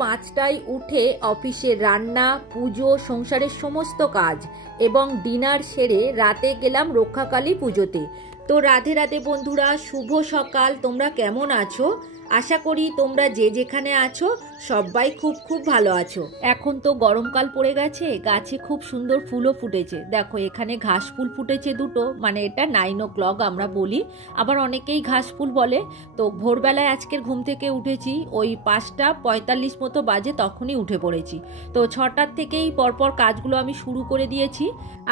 5টায় উঠে অফিসের রান্না, পুজো, সংসারের সমস্ত কাজ এবং ডিনার সেরে রাতে গেলাম রক্ষাকালী পুজোতে। তো রাধে রাধে বন্ধুরা, শুভ সকাল। তোমরা কেমন আছো? আশা করি তোমরা যে যেখানে আছো সবাই খুব খুব ভালো আছো। এখন তো গরমকাল পড়ে গেছে, গাছে খুব সুন্দর ফুলও ফুটেছে। দেখো এখানে ঘাস ফুল ফুটেছে দুটো, মানে এটা 9 o'clock আমরা বলি, আবার অনেকেই ঘাস ফুল বলে। তো ভোরবেলায় আজকের ঘুম থেকে উঠেছি, ওই 5:45 মতো বাজে, তখনই উঠে পড়েছি। তো 6টার থেকেই পরপর কাজগুলো আমি শুরু করে দিয়েছি।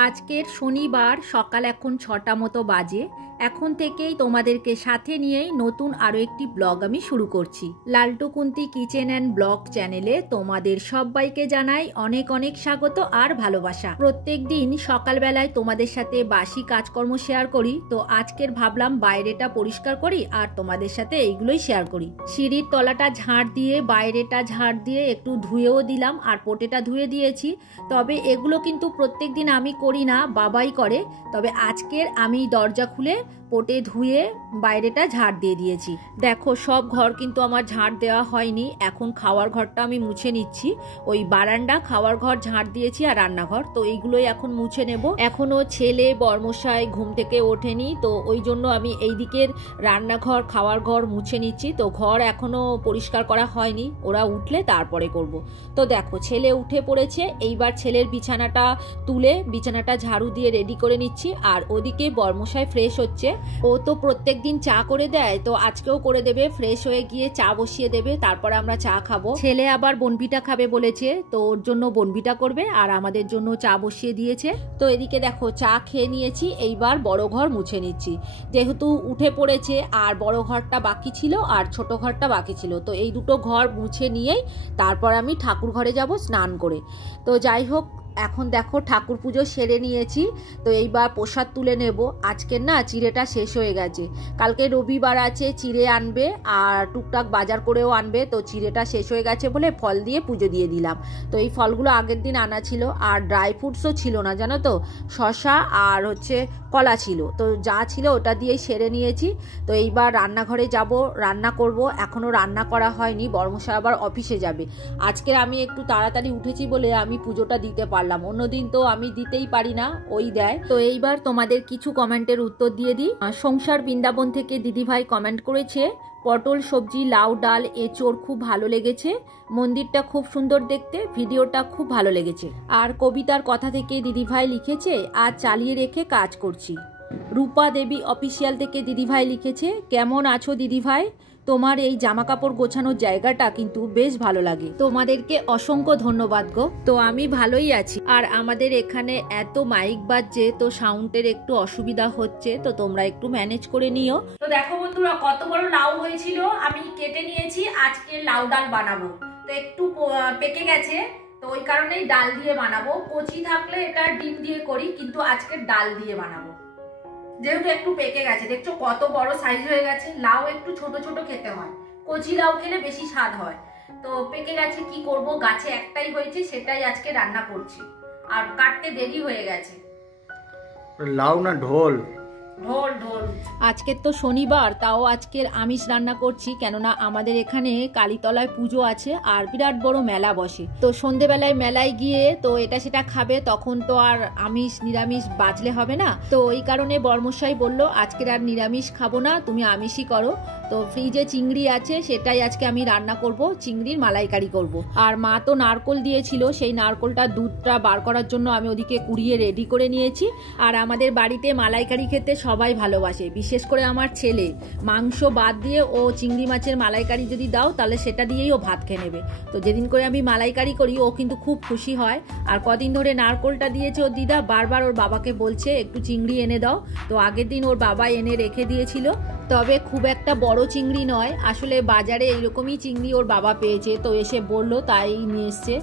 আজকের শনিবার, সকাল এখন 6টা মতো বাজে। এখন থেকেই তোমাদেরকে সাথে নিয়েই নতুন আরো একটি ব্লগ আমি শুরু করছি। লালটু কুন্তি কিচেন অ্যান্ড ব্লগ চ্যানেলে তোমাদের সবাইকে জানাই অনেক অনেক স্বাগত আর ভালোবাসা। প্রত্যেক দিন সকালবেলায় তোমাদের সাথে বাসি কাজকর্ম শেয়ার করি, তো আজকের ভাবলাম বাইরেটা পরিষ্কার করি আর তোমাদের সাথে এইগুলোই শেয়ার করি। সিঁড়ির তলাটা ঝাড় দিয়ে, বাইরেটা ঝাড় দিয়ে একটু ধুয়েও দিলাম আর পোটেটা ধুয়ে দিয়েছি। তবে এগুলো কিন্তু প্রত্যেক দিন আমি করি না, বাবাই করে। তবে আজকের আমি দরজা খুলে পোটে ধুয়ে বাইরেটা ঝাড় দিয়ে দিয়েছি। দেখো সব ঘর কিন্তু আমার ঝাড় দেওয়া হয়নি, এখন খাওয়ার ঘরটা আমি মুছে নিচ্ছি। ওই বারান্দা, খাওয়ার ঘর ঝাড় দিয়েছি আর রান্নাঘর, তো এইগুলোই এখন মুছে নেব। এখনো ছেলে বর্মশাই ঘুম থেকে ওঠেনি, তো ওই জন্য আমি এই দিকের রান্নাঘর, খাওয়ার ঘর মুছে নিচ্ছি। তো ঘর এখনো পরিষ্কার করা হয়নি, ওরা উঠলে তারপরে করব। তো দেখো ছেলে উঠে পড়েছে, এইবার ছেলের বিছানাটা তুলে বিছানাটা ঝাড়ু দিয়ে রেডি করে নিচ্ছি। আর ওদিকে বর্মশাই ফ্রেশ হচ্ছে। ও তো প্রত্যেক দিন চা করে দেয়, তো আজকেও করে দেবে। ফ্রেশ হয়ে গিয়ে চা বসিয়ে দেবে, তারপরে আমরা চা খাবো। ছেলে আবার বনভিটা খাবে বলেছে, তো ওর জন্য বনভিটা করবে আর আমাদের জন্য চা বসিয়ে দিয়েছে। তো এদিকে দেখো চা খেয়ে নিয়েছি, এইবার বড় ঘর মুছে নিচ্ছি। যেহেতু উঠে পড়েছে আর বড় ঘরটা বাকি ছিল আর ছোট ঘরটা বাকি ছিল, তো এই দুটো ঘর মুছে নিয়েই তারপর আমি ঠাকুর ঘরে যাব স্নান করে। তো যাই হোক, এখন দেখো ঠাকুর পুজো সেরে নিয়েছি, তো এইবার প্রসাদ তুলে নেব। আজকের না চিড়েটা শেষ হয়ে গেছে, কালকে রবিবার আছে, চিড়ে আনবে আর টুকটাক বাজার করেও আনবে। তো চিড়েটা শেষ হয়ে গেছে বলে ফল দিয়ে পুজো দিয়ে দিলাম। তো এই ফলগুলো আগের দিন আনা ছিল, আর ড্রাই ফ্রুটসও ছিল না জানো তো, শসা আর কলা ছিল। তো যা ছিল ওটা দিয়েই সেরে নিয়েছি। তো এইবার রান্নাঘরে যাব, রান্না করব। এখনও রান্না করা হয়নি, বর্মশাই আবার অফিসে যাবে। আজকে আমি একটু তাড়াতাড়ি উঠেছি বলে আমি পুজোটা দিতে পারলাম, অন্যদিন তো আমি দিতেই পারি না, ওই দেয়। তো এইবার তোমাদের কিছু কমেন্টের উত্তর দিয়ে দিই। সংসার বৃন্দাবন থেকে দিদিভাই কমেন্ট করেছে, পটল সবজি, লাউ ডাল, এঁচোড় খুব ভালো লেগেছে, মন্দিরটা খুব সুন্দর দেখতে, ভিডিওটা খুব ভালো লেগেছে। আর কবিতার কথা থেকে দিদিভাই লিখেছে, আজ চালিয়ে রেখে কাজ করছি। রূপা দেবী অফিসিয়াল থেকে দিদিভাই লিখেছে, কেমন আছো দিদিভাই, তোমার এই জামা কাপড় গোছানোর জায়গাটা কিন্তু বেশ ভালো লাগে। তোমাদেরকে অসংখ্য ধন্যবাদ গো। তো আমি ভালোই আছি। আর আমাদের এখানে এত মাইক বাজছে, তো সাউন্ডের একটু অসুবিধা হচ্ছে, তো তোমরা একটু ম্যানেজ করে নিও। তো দেখো বন্ধুরা, কত বড় লাউ হয়েছিল, আমি কেটে নিয়েছি। আজকে লাউ ডাল বানাবো, তো একটু পেকে গেছে, তো ওই কারণেই ডাল দিয়ে বানাবো। কচি থাকলে এটা ডিম দিয়ে করি, কিন্তু আজকে ডাল দিয়ে বানাবো। যেহেতু একটু পেকে গেছে, দেখছো কত বড় সাইজ হয়ে গেছে। লাউ একটু ছোট ছোট খেতে হয়, কচি লাউ খেলে বেশি স্বাদ হয়। তো পেকে গেছে, কি করব, গাছে একটাই হয়েছে, সেটাই আজকে রান্না করছি। আর কাটতে দেরি হয়ে গেছে। লাউ না ঢোল? ঢোল ঢোল। আজকের তো শনিবার, তাও আজকের আমিষ রান্না করছি, কেননা আমাদের এখানে কালীতলায় পুজো আছে আর বিরাট বড় মেলা বসে। তো সন্ধেবেলায় মেলায় গিয়ে তো এটা সেটা খাবে, তখন তো আর আমিষ নিরামিষ বাজলে হবে না। তো ওই কারণে বর্মশাই বলল, আজকের আর নিরামিষ খাবো না, তুমি আমিষই করো। তো ফ্রিজে চিংড়ি আছে, সেটাই আজকে আমি রান্না করব, চিংড়ির মালাইকারি করব। আর মা তো নারকোল দিয়েছিল, সেই নারকোলটা দুধটা বার করার জন্য আমি ওদিকে কুড়িয়ে রেডি করে নিয়েছি। আর আমাদের বাড়িতে মালাইকারি খেতে সবাই ভালোবাসে, বিশেষ করে আমার ছেলে। মাংস বাদ দিয়ে ও চিংড়ি মাছের মালাইকারি যদি দাও, তাহলে সেটা দিয়েই ও ভাত খেয়ে নেবে। তো যেদিন করে আমি মালাইকারি করি, ও কিন্তু খুব খুশি হয়। আর কদিন ধরে নারকোলটা দিয়েছে ওর দিদা, বারবার ওর বাবাকে বলছে একটু চিংড়ি এনে দাও। তো আগের দিন ওর বাবা এনে রেখে দিয়েছিল, তবে খুব একটা বড় চিংড়ি নয়, আসলে বাজারে এইরকমই চিংড়ি ওর বাবা পেয়েছে, তো এসে বলল তাই নিয়ে এসছে।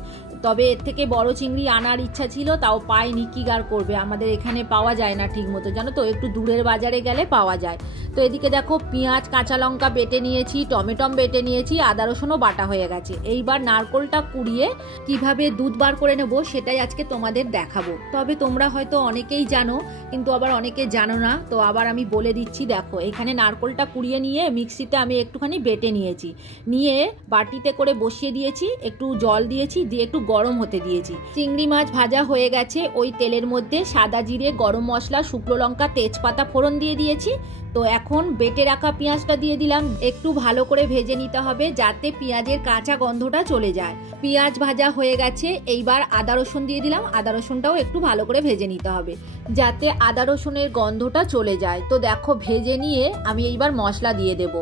তবে এর থেকে বড় চিংড়ি আনার ইচ্ছা ছিল, তাও পাইনি, কি আর করবে, আমাদের এখানে পাওয়া যায় না ঠিক মতো, জানো তো, একটু দূরের বাজারে গেলে পাওয়া যায়। তো এদিকে দেখো পেঁয়াজ কাঁচা লঙ্কা বেটে নিয়েছি, টমেটো বেটে নিয়েছি, আদা রসুনও বাটা হয়ে গেছে। এইবার নারকোলটা কুড়িয়ে কিভাবে দুধ বার করে নেব সেটাই আজকে তোমাদের দেখাবো। তবে তোমরা হয়তো অনেকেই জানো, কিন্তু আবার অনেকে জানো না, তো আবার আমি বলে দিচ্ছি। দেখো এখানে নারকোলটা কুড়িয়ে নিয়ে মিক্সিতে আমি একটুখানি বেটে নিয়েছি, নিয়ে বাটিতে করে বসিয়ে দিয়েছি, একটু জল দিয়েছি, দিয়ে একটু গরম হতে দিয়েছি। চিংড়ি মাছ ভাজা হয়ে গেছে, ওই তেলের মধ্যে সাদা জিরে, গরম মশলা, শুকনো লঙ্কা, তেজপাতা ফোড়ন দিয়ে দিয়েছি। তো এখন বেটে রাখা পেঁয়াজটা দিয়ে দিলাম, একটু ভালো করে ভেজে নিতে হবে যাতে পেঁয়াজের কাঁচা গন্ধটা চলে যায়। পেঁয়াজ ভাজা হয়ে গেছে, এইবার আদা রসুন দিয়ে দিলাম, আদা রসুনটাও একটু ভালো করে ভেজে নিতে হবে যাতে আদা রসুনের গন্ধটা চলে যায়। তো দেখো ভেজে নিয়ে আমি এইবার মশলা দিয়ে দেব,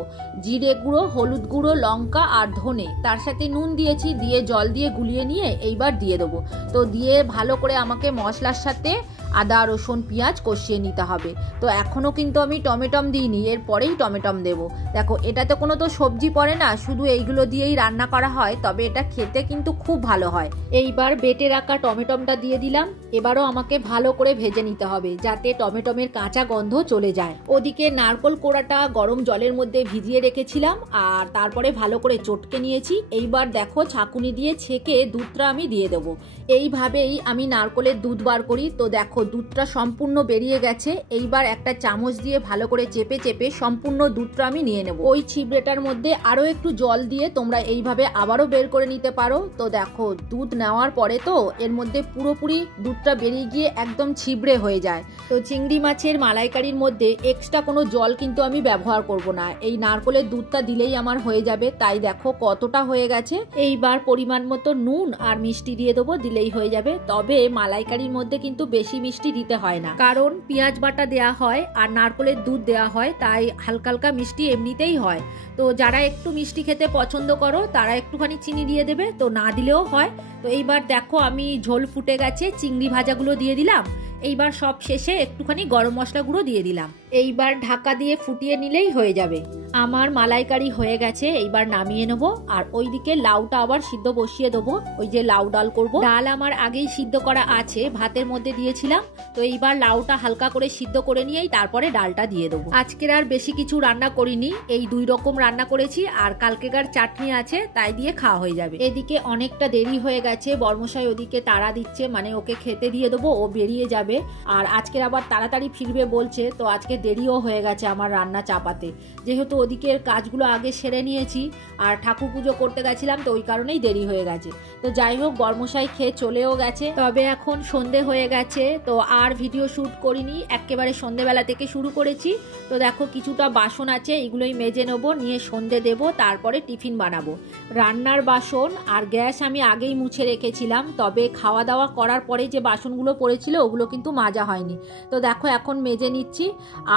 জিরে গুঁড়ো, হলুদ গুঁড়ো, লঙ্কা আর ধনে, তার সাথে নুন দিয়েছি, দিয়ে জল দিয়ে গুলিয়ে নিয়ে এইবার দিয়ে দেবো। তো দিয়ে ভালো করে আমাকে মশলার সাথে আদা রসুন পেঁয়াজ কষিয়ে নিতে হবে। তো এখনও কিন্তু আমি টমেটম দিইনি, এরপরেই টমেটম দেবো। দেখো এটাতে কোনো তো সবজি পড়ে না, শুধু এইগুলো দিয়েই রান্না করা হয়, তবে এটা খেতে কিন্তু খুব ভালো হয়। এইবার বেটে রাখা টমেটমটা দিয়ে দিলাম, এবারও আমাকে ভালো করে ভেজে নিতে হবে যাতে টমেটমের কাঁচা গন্ধ চলে যায়। ওদিকে নারকোল কোড়াটা গরম জলের মধ্যে ভিজিয়ে রেখেছিলাম আর তারপরে ভালো করে চটকে নিয়েছি। এইবার দেখো ছাঁকুনি দিয়ে ছেঁকে দুধটা আমি দিয়ে দেবো। এইভাবেই আমি নারকোলের দুধ বার করি। তো দেখো দুধটা সম্পূর্ণ বেরিয়ে গেছে, এইবার একটা চামচ দিয়ে ভালো করে চেপে চেপে সম্পূর্ণ দুধটা আমি নিয়ে নেব। ওই ছিবড়েটার মধ্যে আরও একটু জল দিয়ে তোমরা এইভাবে আবারও বের করে নিতে পারো। তো দেখো দুধ নেওয়ার পরে তো এর মধ্যে পুরোপুরি দুধটা বেরিয়ে গিয়ে একদম ছিবড়ে হয়ে যায়। তো চিংড়ি মাছের মালাইকারির মধ্যে এক্সট্রা কোনো জল কিন্তু আমি ব্যবহার করব না, এই নারকোলের দুধটা দিলেই আমার হয়ে যাবে। তাই দেখো কতটা হয়ে গেছে। এইবার পরিমাণ মতো নুন আর মিষ্টি দিয়ে দেবো, দিলেই হয়ে যাবে। তবে মালাইকারির মধ্যে কিন্তু বেশি মিষ্টি দিতে হয় না, কারণ পেঁয়াজ বাটা দেয়া হয় আর নারকোলের দুধ দেয়া হয়, তাই হালকা হালকা মিষ্টি এমনিতেই হয়। তো যারা একটু মিষ্টি খেতে পছন্দ করো তারা একটুখানি চিনি দিয়ে দেবে, তো না দিলেও হয়। তো এইবার দেখো আমি ঝোল ফুটে গেছে, চিংড়ি ভাজাগুলো দিয়ে দিলাম। এইবার সব শেষে একটুখানি গরম মশলা গুঁড়ো দিয়ে দিলাম। এইবার ঢাকা দিয়ে ফুটিয়ে নিলেই হয়ে যাবে। আমার মালাইকারি হয়ে গেছে, এইবার নামিয়ে নেবো। আর ওইদিকে লাউটা আবার সিদ্ধ বসিয়ে দেবো, ওই যে লাউ ডাল করব। ডাল আমার আগেই সিদ্ধ করা আছে, ভাতের মধ্যে দিয়েছিলাম। তো এইবার লাউটা হালকা করে সিদ্ধ করে নিয়েই তারপরে ডালটা দিয়ে দেবো। আজকের আর বেশি কিছু রান্না করিনি, এই 2 রকম রান্না করেছি আর কালকেকার চাটনি আছে, তাই দিয়ে খাওয়া হয়ে যাবে। এদিকে অনেকটা দেরি হয়ে গেছে, বর্মশাই ওদিকে তাড়া দিচ্ছে, মানে ওকে খেতে দিয়ে দেবো, ও বেরিয়ে যাবে। আর আজকের আবার তাড়াতাড়ি ফিরবে বলছে, তো আজকে দেরিও হয়ে গেছে আমার রান্না চাপাতে, যেহেতু ওদিকের কাজগুলো আগে সেরে নিয়েছি আর ঠাকুর পুজো করতে গেছিলাম, তো ওই কারণেই দেরি হয়ে গেছে। তো যাই হোক বর্মশাই খেয়ে চলেও গেছে। তবে এখন সন্ধে হয়ে গেছে, তো আর ভিডিও শ্যুট করিনি, একেবারে সন্ধেবেলা থেকে শুরু করেছি। তো দেখো কিছুটা বাসন আছে, এগুলোই মেজে নেবো, নিয়ে সন্ধে দেব, তারপরে টিফিন বানাবো। রান্নার বাসন আর গ্যাস আমি আগেই মুছে রেখেছিলাম, তবে খাওয়া দাওয়া করার পরে যে বাসনগুলো পড়েছিল ওগুলো কিন্তু মাজা হয়নি। তো দেখো এখন মেজে নিচ্ছি,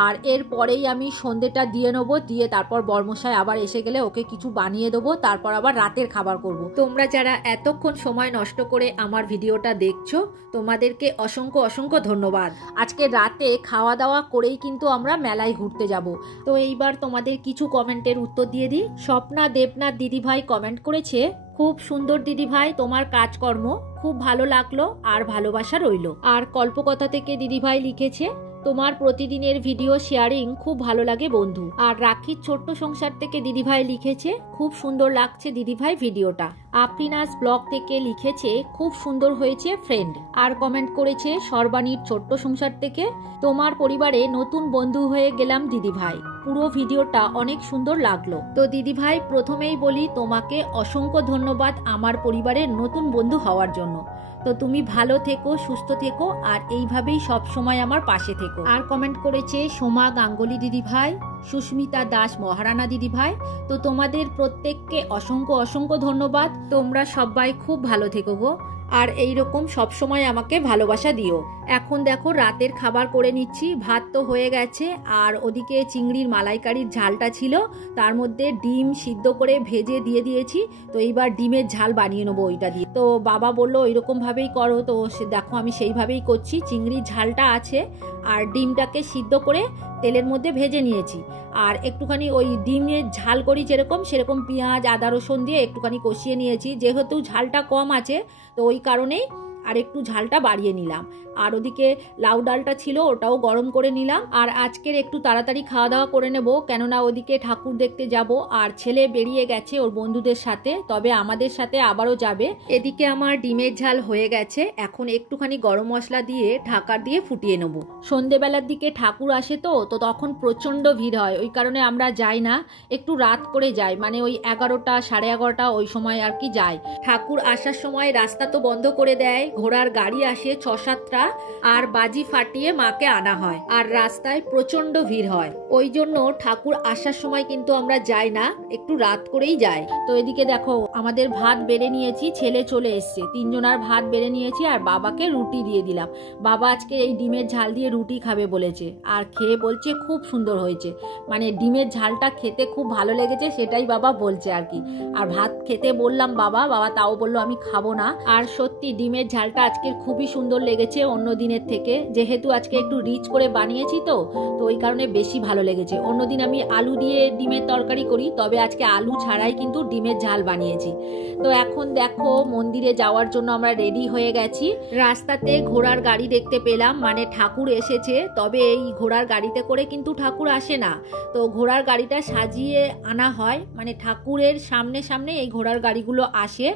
আর এরপরেই আমি সন্ধেটা দিয়ে নেবো, দিয়ে তারপর বর্মশাই আবার এসে গেলে ওকে কিছু বানিয়ে দেবো, তারপর আবার রাতের খাবার করব। তোমরা যারা এতক্ষণ সময় নষ্ট করে আমার ভিডিওটা দেখছো তোমাদেরকে অসংখ্য অসংখ্য ধন্যবাদ। আজকে রাতে খাওয়া দাওয়া করেই কিন্তু আমরা মেলায় ঘুরতে যাব। তো এইবার তোমাদের কিছু কমেন্টের উত্তর দিয়ে দিই। স্বপ্না দেবনাথ দিদিভাই কমেন্ট করেছে, খুব সুন্দর দিদিভাই, তোমার কাজকর্ম খুব ভালো লাগলো আর ভালোবাসা রইলো। আর কল্পকথা থেকে দিদিভাই লিখেছে, তোমার প্রতিদিনের ভিডিও শেয়ারিং খুব ভালো লাগে বন্ধু। আর রাখির ছোট্ট সংসার থেকে দিদিভাই লিখেছে, খুব সুন্দর লাগছে দিদিভাই ভিডিওটা। আফরিনাস ব্লগ থেকে লিখেছে, খুব সুন্দর হয়েছে ফ্রেন্ড। আর কমেন্ট করেছে সর্বাণীর ছোট্ট সংসার থেকে, তোমার পরিবারে নতুন বন্ধু হয়ে গেলাম দিদিভাই, পুরো ভিডিওটা অনেক সুন্দর লাগলো। তো দিদিভাই প্রথমেই বলি তোমাকে অসংখ্য ধন্যবাদ আমার পরিবারের নতুন বন্ধু হওয়ার জন্য। তো তুমি ভালো থেকো, সুস্থ থেকো আর এইভাবেই সব সময় আমার পাশে থেকো। আর কমেন্ট করেছে সোমা গাঙ্গুলি দিদিভাই, সুস্মিতা দাস মহারানা দিদিভাই। তো তোমাদের প্রত্যেককে অসংখ্য অসংখ্য ধন্যবাদ, তোমরা সবাই খুব ভালো থেকো গো, আর এইরকম সবসময় আমাকে ভালোবাসা দিও। এখন দেখো রাতের খাবার করে নিচ্ছি, ভাত তো হয়ে গেছে আর ওদিকে চিংড়ির মালাইকারির ঝালটা ছিল, তার মধ্যে ডিম সিদ্ধ করে ভেজে দিয়ে দিয়েছি। তো এইবার ডিমের ঝাল বানিয়ে নেবো ওইটা দিয়ে। তো বাবা বললো ওইরকম ভাবেই করো, তো দেখো আমি সেইভাবেই করছি। চিংড়ির ঝালটা আছে আর ডিমটাকে সিদ্ধ করে তেলের মধ্যে ভেজে নিয়েছি, আর একটুখানি ওই ডিমের ঝাল করি যেরকম সেরকম পেঁয়াজ আদা রসুন দিয়ে একটুখানি কষিয়ে নিয়েছি। যেহেতু ঝালটা কম আছে তো ওই কারণেই আর একটু ঝালটা বাড়িয়ে নিলাম। আর ওদিকে লাউ ডালটা ছিল, ওটাও গরম করে নিলাম। আর আজকের একটু তাড়াতাড়ি খাওয়া দাওয়া করে নেব, কেননা ওদিকে ঠাকুর দেখতে যাব। আর ছেলে বেরিয়ে গেছে ওর বন্ধুদের সাথে, তবে আমাদের সাথে আবারও যাবে। এদিকে আমার ডিমের ঝাল হয়ে গেছে, এখন একটুখানি গরম মশলা দিয়ে ঢাকা দিয়ে ফুটিয়ে নেব। সন্ধেবেলার দিকে ঠাকুর আসে তো তখন প্রচণ্ড ভিড় হয়, ওই কারণে আমরা যাই না, একটু রাত করে যাই, মানে ওই 11টা সাড়ে 11টা ওই সময় আর কি যাই। ঠাকুর আসার সময় রাস্তা তো বন্ধ করে দেয়, ঘোড়ার গাড়ি আসে 6-7টা, আর বাজি ফাটিয়ে মাকে আনা হয়, আর রাস্তায় প্রচণ্ড ভিড় হয়। ওই জন্য ঠাকুর আসার সময় কিন্তু আমরা যাই না, একটু রাত করেই যাই। তো এদিকে দেখো আমাদের ভাত বেড়ে নিয়েছি, ছেলে চলে এসছে, 3 জনার ভাত বেড়ে নিয়েছি, আর বাবাকে রুটি দিয়ে দিলাম। বাবা আজকে এই ডিমের ঝাল দিয়ে রুটি খাবে বলেছে, আর খেয়ে বলছে খুব সুন্দর হয়েছে, মানে ডিমের ঝালটা খেতে খুব ভালো লেগেছে, সেটাই বাবা বলছে আর কি। আর ভাত খেতে বললাম বাবা তাও বললো আমি খাবো না। আর সত্যি ডিমের ঝালটা আজকে খুবই সুন্দর লেগেছে অন্য দিনের থেকে, যেহেতু আজকে একটু রিচ করে বানিয়েছি তো ওই কারণে বেশি ভালো লেগেছে। অন্যদিন আমি আলু দিয়ে ডিমের তরকারি করি, তবে আজকে আলু ছাড়াই কিন্তু ডিমের ঝাল বানিয়েছি। তো এখন দেখো মন্দিরে যাওয়ার জন্য আমরা রেডি হয়ে গেছি। রাস্তাতে ঘোড়ার গাড়ি দেখতে পেলাম, মানে ঠাকুর এসেছে, তবে এই ঘোড়ার গাড়িতে করে কিন্তু ঠাকুর আসে না, তো ঘোড়ার গাড়িটা সাজিয়ে আনা হয়, মানে ঠাকুরের সামনে সামনে এই ঘোড়ার গাড়িগুলো আসে।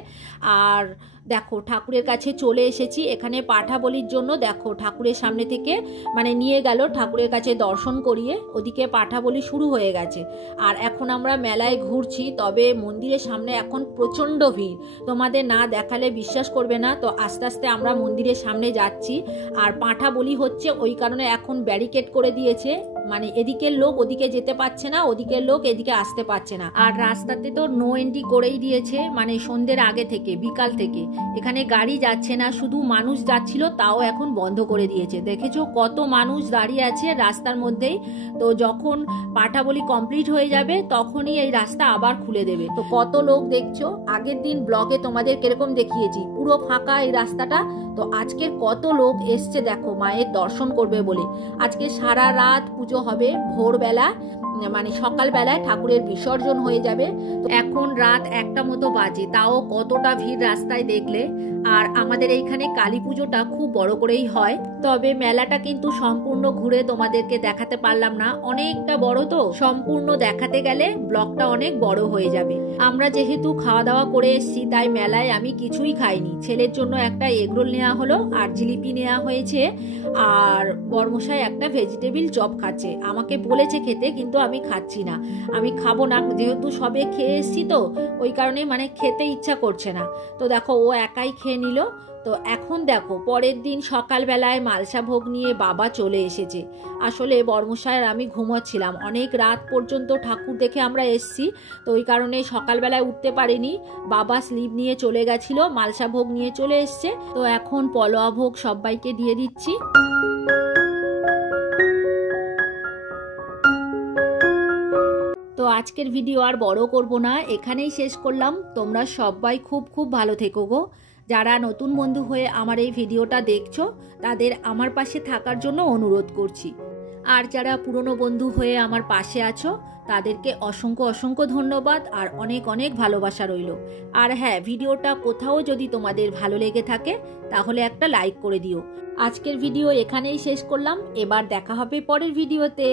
আর দেখো ঠাকুরের কাছে চলে এসেছি, এখানে পাঠা বলির জন্য দেখো ঠাকুরের সামনে থেকে মানে নিয়ে গেল ঠাকুরের কাছে দর্শন করিয়ে, ওদিকে পাঠা বলি শুরু হয়ে গেছে। আর এখন আমরা মেলায় ঘুরছি, তবে মন্দিরের সামনে এখন প্রচণ্ড ভিড়, তোমাদের না দেখালে বিশ্বাস করবে না। তো আস্তে আস্তে আমরা মন্দিরের সামনে যাচ্ছি, আর পাঠা বলি হচ্ছে ওই কারণে এখন ব্যারিকেড করে দিয়েছে, মানে এদিকের লোক ওদিকে যেতে পারছে না, ওদিকের লোক এদিকে আসতে পারছে না। আর রাস্তাতে তো নো এন্ট্রি করেই দিয়েছে, মানে সন্ধ্যের আগে থেকে বিকাল থেকে এখানে গাড়ি যাচ্ছে না, শুধু মানুষ যাচ্ছিল, তাও এখন বন্ধ করে দিয়েছে। দেখেছো কত মানুষ দাঁড়িয়ে আছে রাস্তার মধ্যেই। তো যখন পাঠা বলি কমপ্লিট হয়ে যাবে তখনই এই রাস্তা আবার খুলে দেবে। তো কত লোক দেখছো, আগের দিন ব্লগে তোমাদের কিরকম দেখিয়েছি পুরো ফাঁকা এই রাস্তাটা, তো আজকের কত লোক এসছে দেখো মায়ের দর্শন করবে বলে। আজকে সারা রাত পুজো হবে, ভোরবেলা মানে সকালবেলায় ঠাকুরের বিসর্জন হয়ে যাবে। তো এখন রাত 1টা মতো বাজে, তাও কতটা ভিড় রাস্তায় দেখলে। আর আমাদের এইখানে কালী পুজোটা খুব বড় করেই হয়, তবে মেলাটা কিন্তু সম্পূর্ণ ঘুরে তোমাদেরকে দেখাতে পারলাম না, অনেকটা বড় তো, সম্পূর্ণ দেখাতে গেলে ব্লগটা অনেক বড় হয়ে যাবে। আমরা যেহেতু খাওয়া দাওয়া করে এসেছি, তাই মেলায় আমি কিছুই খাইনি। ছেলের জন্য একটা এগরোল নেওয়া হলো, আর জিলিপি নেওয়া হয়েছে, আর বর্মশাই একটা ভেজিটেবিল চপ খাচ্ছে, আমাকে বলেছে খেতে, কিন্তু আমি খাচ্ছি না, আমি খাবো না, যেহেতু সবে খেয়ে এসেছি তো ওই কারণে মানে খেতে ইচ্ছা করছে না। তো দেখো ও একাই খেয়ে নিল। তো এখন দেখো পরের দিন সকালবেলায় মালসা ভোগ নিয়ে বাবা চলে এসেছে। আসলে বর্মশায়ের আমি ঘুমোচ্ছিলাম, অনেক রাত পর্যন্ত ঠাকুর দেখে আমরা এসছি, তো ওই কারণে সকালবেলায় উঠতে পারিনি। বাবা স্লিপ নিয়ে চলে গেছিল, মালসা ভোগ নিয়ে চলে এসছে। তো এখন পলোয়া ভোগ সবাইকে দিয়ে দিচ্ছি। তো আজকের ভিডিও আর বড় করব না, এখানেই শেষ করলাম। তোমরা সবাই খুব খুব ভালো থেকো গো। যারা নতুন বন্ধু হয়ে আমার এই ভিডিওটা দেখছো তাদের আমার পাশে থাকার জন্য অনুরোধ করছি, আর যারা পুরনো বন্ধু হয়ে আমার পাশে আছো তাদেরকে অসংখ্য অসংখ্য ধন্যবাদ আর অনেক অনেক ভালোবাসা রইল। আর হ্যাঁ, ভিডিওটা কোথাও যদি তোমাদের ভালো লেগে থাকে তাহলে একটা লাইক করে দিও। আজকের ভিডিও এখানেই শেষ করলাম, এবার দেখা হবে পরের ভিডিওতে।